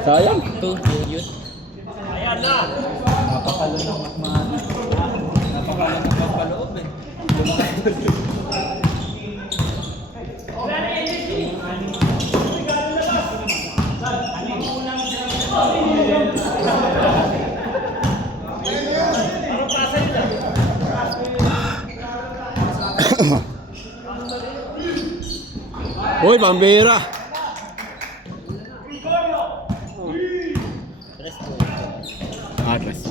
Sayang. Ito, yun. Ayan na! Napakalo ng makman. Napakalo ng magpaloob eh. Uy, pambira. Atlas.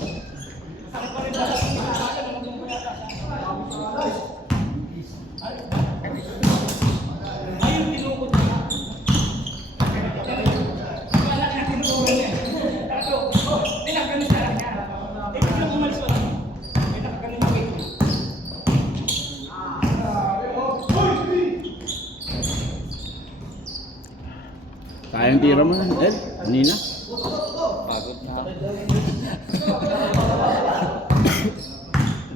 Sayang tira mo na, Ed. Kanina. Pagod na ako.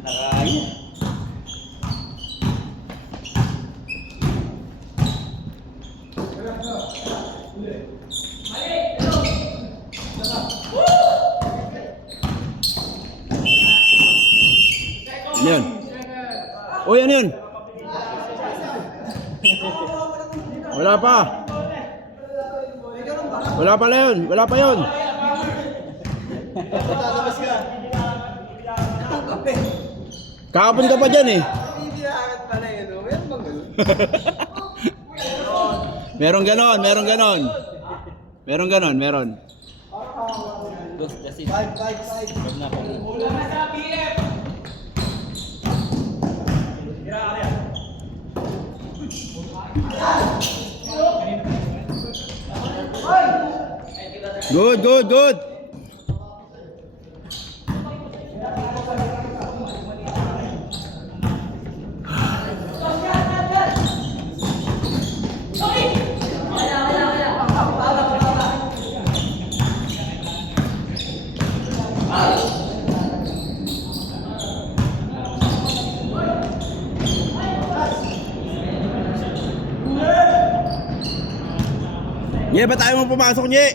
Nakaya. Ano yun? Uy, ano yun? Wala pa. Wala pa yun. Wala pa yun. Kahapon ka pa dyan eh. Hindi nakakit pala yun. Meron bang ganun? Meron ganon, meron ganon. Meron ganon, meron. Dos, that's it. Five na ako. Good, good, good. Nye, ba tayo mo pumasok, Nye?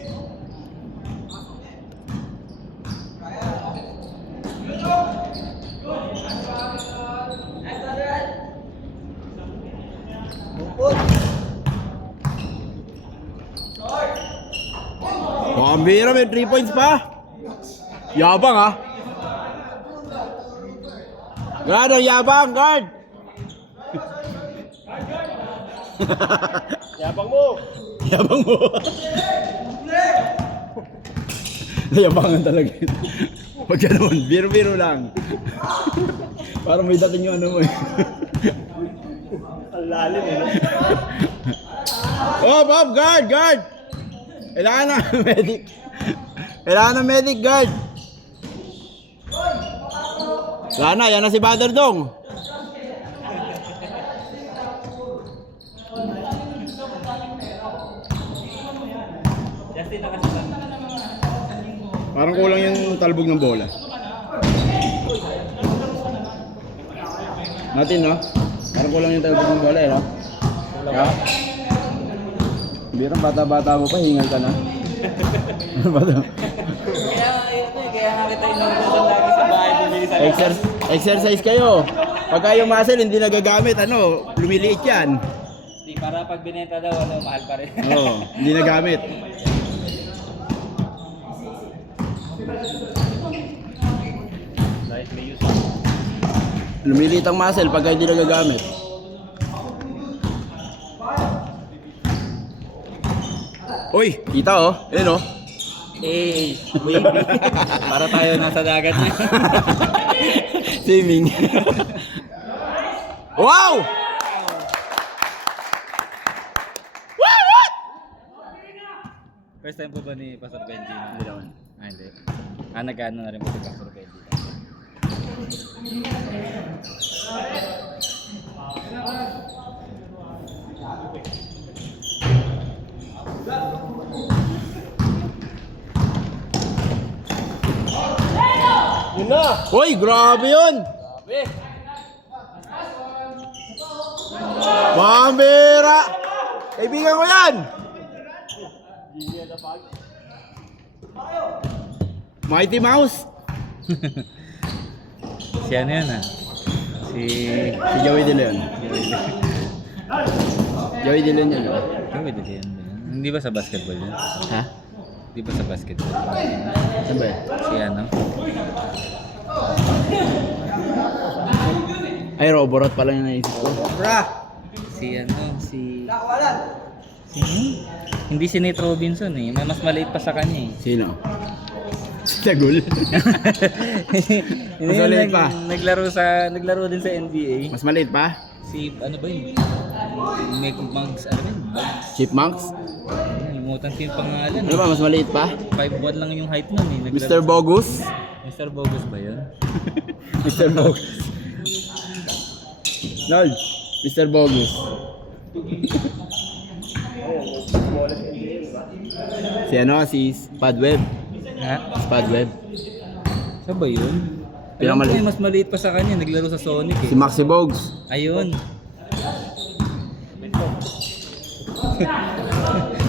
Pambira, may 3 points pa. Yabang ha. Gano, yabang, guard. Yabang mo! Yabang mo. Nayabangan talaga yun. Pag gano'n, biro-biro lang. Parang may dating yung ano mo eh. Ang lalim eh. Oh, Bob, guard, guard! Kailangan na medic. Kailangan na medic, guard. Sana, yan na si Badar Dong. Justin na kasi. Parang kulang yung talbog ng bola. Natin, no? Parang kulang yung talbog ng bola, eh, no? Kaya? Birang bata-bata mo pa, hingal ka na. Kaya ito eh, kaya nga kita inuutosan lagi sa bahay bumili sa Exercise kayo. Pagka yung muscle hindi nagagamit, ano, lumiliit yan. Di, para pag binenta daw, ano, mahal pa rin. Oo, hindi nagamit. Dahil may use. Lumiliit ang muscle pagka hindi nagagamit. Uy, kita oh. Ayun oh. Eh, wavy. Para tayo nasa dagat niya. Swimming. Wow! What? First time po ba ni Pastor Benji? Hindi naman. Hindi. Nag-ano na rin po si Pastor Benji. Yun na! Uy, grabe yun! Grabe! Pambira! Kaibigan ko yan! Gini na pag. Mighty Mouse. Si ano yun ah? Si Joey De Leon. Joey De Leon yun. no? Joey De Leon ba yun? Hindi ba sa basketball yun? Ha? Hindi ba sa basketball? Saan ba yun? Si ano? Ay, Roborot pala yung naisip ko. Si ano? Si... Sino? Hindi si Nate Robinson eh. May mas maliit pa sa kanya eh. Sino? Si Tagul. Hindi Mas maliit pa. Naglaro din sa NBA. Mas maliit pa? Si ano ba yun? May Mugs, ano ba yun? Mugs. Chipmunks? Nalimutan ko yung pangalan. Ano ba, mas maliit pa? 5'1" lang yung height nun eh. Mr. Bogus? Mr. Bogus ba yun? Mr. Bogus. Lord, Mr. Bogus. Si ano, si Spadweb. Ha? Spadweb. Saan ba yun? Alam ko Pinakamaliit. yung mas maliit pa sa kanya. Naglaro sa Sonic eh. Si Maxi Bogues. Ayun.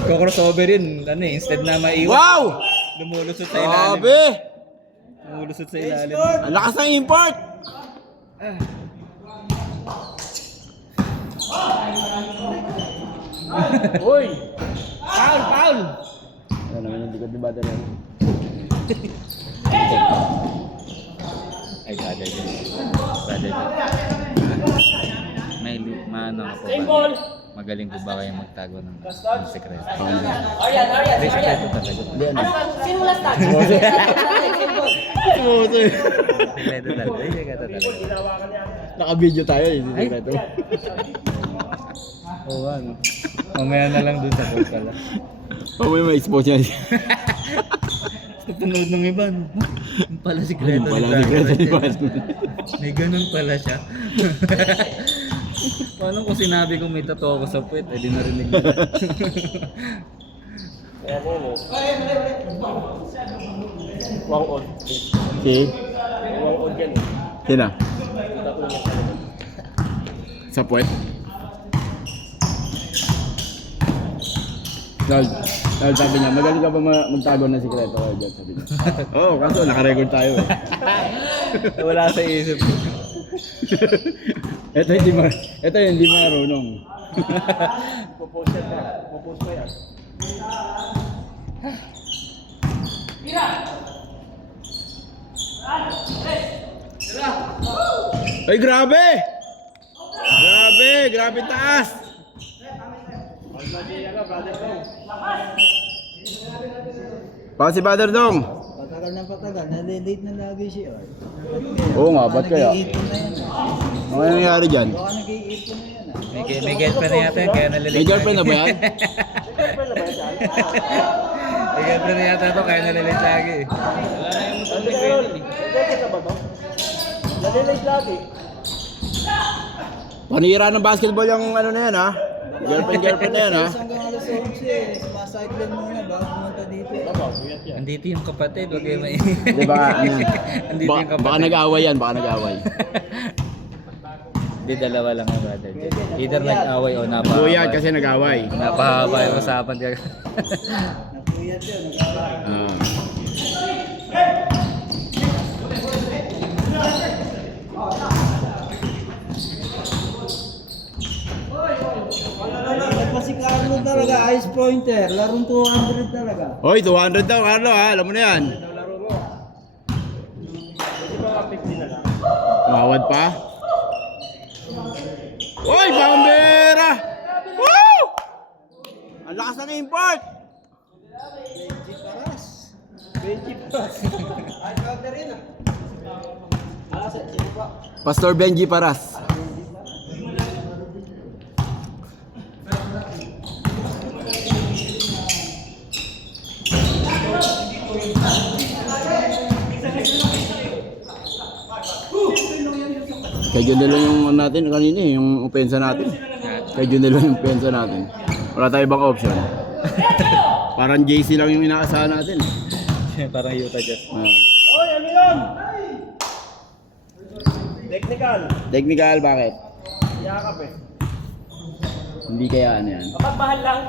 Ko-crossover yun. Ano eh, instead na maiwan. Wow! Lumulusot sa ilalim. Grabe! Lumulusot sa ilalim. Ang lakas ng import! Uy! Foul! Foul! Ano naman yung likod ni Battery? Ay, brother din. Brother din. May maano ako ba? ball! Magaling ko ba kayo magtago ng sekreto? Aryan! May sekreto talaga. Hindi ano. Sino last touch? Sumuso eh. Sekreto talaga. May sekreto talaga. Naka-video tayo eh. Hindi sekreto. Oo ano. Mamaya na lang dun sa court pala. Mamaya may expose niya. Sa panood ng iba, no? Yung pala sikreto Ayun pala, sikreto ni Batman. May ganun pala siya. Paano kung sinabi kong may tattoo ako sa puwet, eh di narinig nila. Ayan yun eh. Wang odd. Si? Wang odd yan eh. Sino? Kita ko niya sa likod. Sa puwet? Lord, sabi niya, magaling ka ba magtago ng sikreto? Lord, sabi niya. Oo, kaso nakarecord tayo eh. Wala sa isip ko. Ito hindi marunong. Popost yan na. Popost ko yan. Ay, grabe! Grabe taas! Pa si Brother Dong. Patagal na patagal, nalilate na lagi siya. Oo nga, ba't kaya? Nag-iipon na yan. Ano nangyayari dyan? Baka nag-iipon na yan. May girlfriend na yata yun, kaya nalilate. May girlfriend na ba yan? May girlfriend na yata to, kaya nalilate lagi. Wala na yung motor ni Gwen eh. Nagkakita ba to? Nalilate lagi. Panira ng basketball yung ano na yan ha? Girlfriend na yan ha? Hanggang alas 11, sumacycling muna bago pumunta dito. Tama, buyat yan. Andito yung kapatid, wag kayo may... Di ba ano? Andito yung Baka kapatid. nag-away yan, baka nag-away. Hindi, dalawa lang ang brother. Either nag-away o napahaba. Buyat kasi nag-away. Napahaba yung usapan ka. Napuyat yun, nag-aaral. Ah. At si Carlo talaga, ice pointer, larong 200 talaga. Hoy, 200 daw Carlo ha, alam mo na yan. Laro mo. Hindi ba ka 50 na lang? Tumawad pa. Hoy, Bambera! Woo! Ang lakas na import! Pastor Benji Paras. Kay Jun lang yung ano natin kanina eh, yung opensa natin. Kay Jun lang yung opensa natin. Wala tayong ibang option. Parang JC lang yung inaasahan natin. Parang Utah Jazz. Ah. Oy, ano yun? Technical. Technical, bakit? Yakap eh. Hindi kaya ano yan. Kapag mahal lang.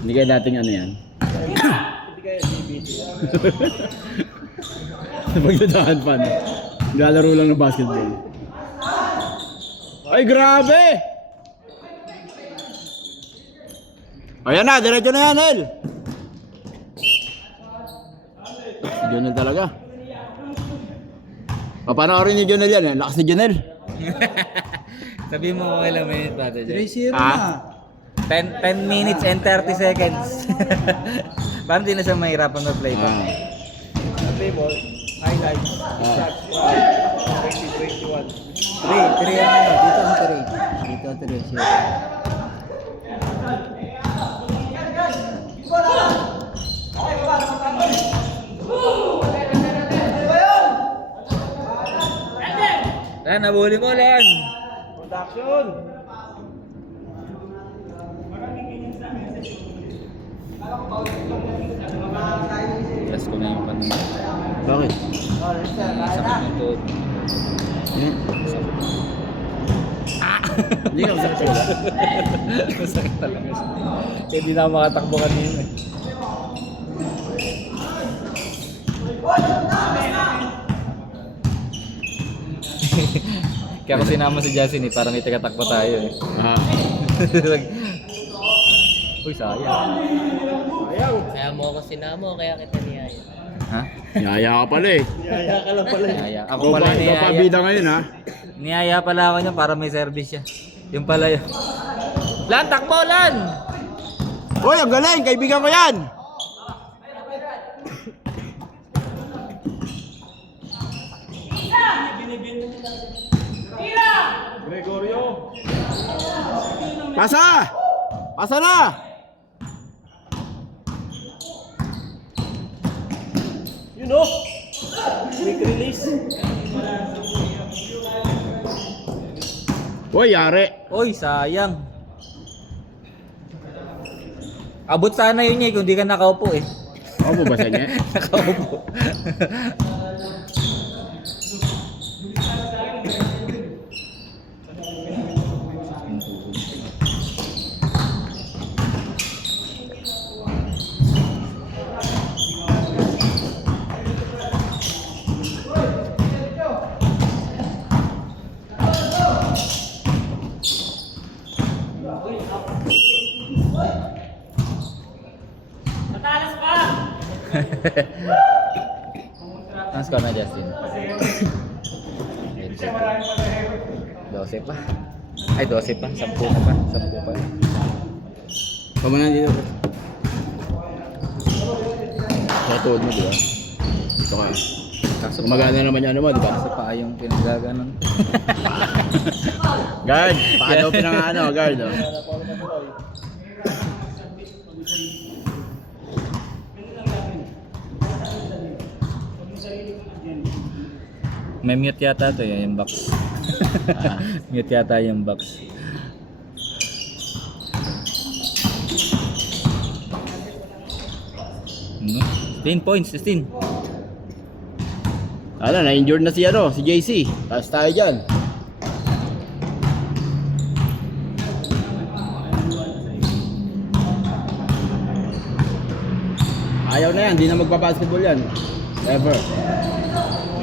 Hindi kaya dating ano yan. Hindi kaya DBT. Magdadahan pa. Lalaro lang ng basketball. Ay, grabe! Ayan na, diretso na yan, El! Si Jonel talaga. Papanoorin ni Jonel yan, eh. Lakas ni Jonel. Sabi mo kung ilang minutes ba ito, Jay? 3-0 Ah? na. 10 minutes and 30 seconds. Parang di na siya mahirapan mag-play pa. Ah. Table, highlights, Ah. stats, 2021. 3 ang ano. Dito ang 3. Dito ang 3. Siya. Lan, nabuli mo, Lan! Production! Yes, ko na yung kanina. Bakit? Sakit ng tuhod. Yan. Hindi ka masakit wala. Masakit talaga siya. Kaya di na ako makatakbo kanina. Kaya ako sinama si Justin eh, para may tagatakbo tayo eh. Ah. Uy, sayang. Kaya mo ako sinamo, kaya kita niyaya. Ha? Yaya ka pala eh. Yaya ka lang pala. Niyaya. Ako Ikaw pala pa niyaya. bida ngayon ha. Niyaya pala ako niya para may service siya. Yung pala yun. Lan, takbo, Lan! Uy, ang galing! Kaibigan ko yan! Gregorio! Pasa! Pasa na! You know! Quick release. Uy, yari! Uy, sayang. Abot sana yun niya kung di ka nakaupo eh. Ako mo ba sa niya? Nakaupo. Ang score na, Justin? 12 pa. Ay, 12 pa. 10 na pa. 10 pa. Pamanan dito. Sa tuhod mo, di ba? Ito ka. Kaso Gumagana naman yung ano mo, di ba? Kaso pa yung pinagaganon. Guard! Paano pinangano, guard? Oh. May mute yata to yung box. Mute yata yung box. No? 10 points, 16. Ano, na-injured na si ano, si JC. Taas tayo dyan. Ayaw na yan, di na magpa-basketball yan. Ever.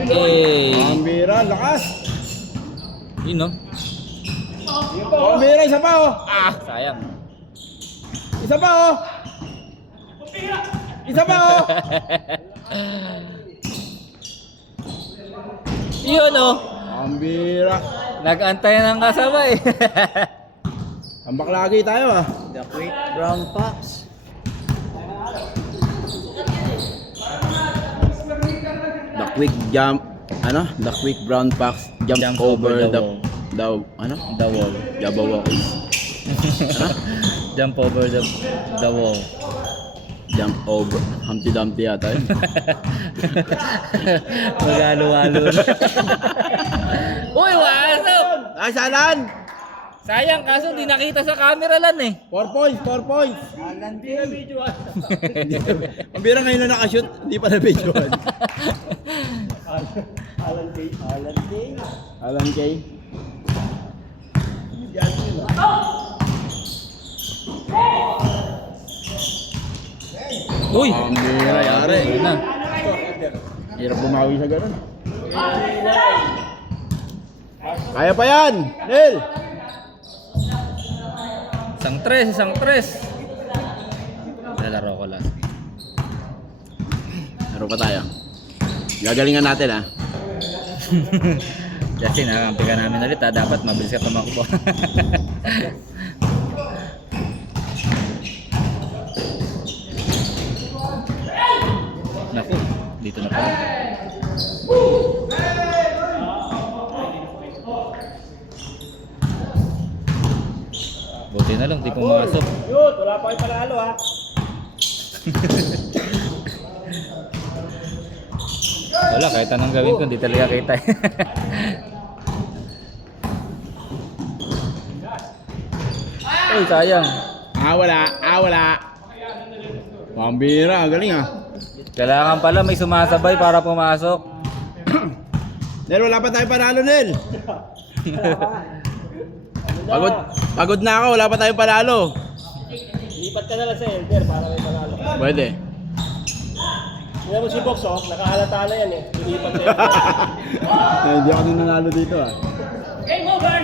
Hey! Ang bira, lakas! Yun no? Ang bira, isa pa oh! Ah! Sayang. Isa pa oh! Isa pa oh! Yun no? Ang bira. Nag-antay ng kasabay. Tambak lagi tayo ah. The quick brown fox. The quick jump, ano? The quick brown fox jump over the ano? The wall. Jabba walkies. Ano? Jump over the wall. Jump over. Humpty Dumpty yata yun. Magalo-halo. Uy, waso! Ay, salan! Sayang, kaso di nakita sa camera lang eh. 4 points, 4 points. Alan Hindi na video ah. Ang bira ngayon na nakashoot, hindi pa na-videoan. Alan Day. Alan Day. Alan Kay. Uy! Ang bira, yari. Ayun na. Hirap bumawi sa ganun. Kaya pa yan, Nel! Isang tres. Lalaro ko lang. Laro pa tayo. Gagalingan natin ha. Justin, nakampi ka namin ulit ha. Dapat mabilis ka tumakbo. Naku, dito na pala. Buti na lang, di pumasok. Yun, wala pa kayo panalo ha. Wala, kahit anong gawin ko, hindi talaga kita. Uy, sayang. Wala. Pambira, ang galing ha. Kailangan pala may sumasabay para pumasok. Nel, wala pa tayo panalo, Nel. Pagod na ako, wala pa tayo panalo. Lipat ka na lang sa Elder para may panalo. Pwede. Tingnan mo si Box, oh. Nakahalata na yan eh. Lilipat sa Elder. Hindi ako nanalo dito ah. Game over!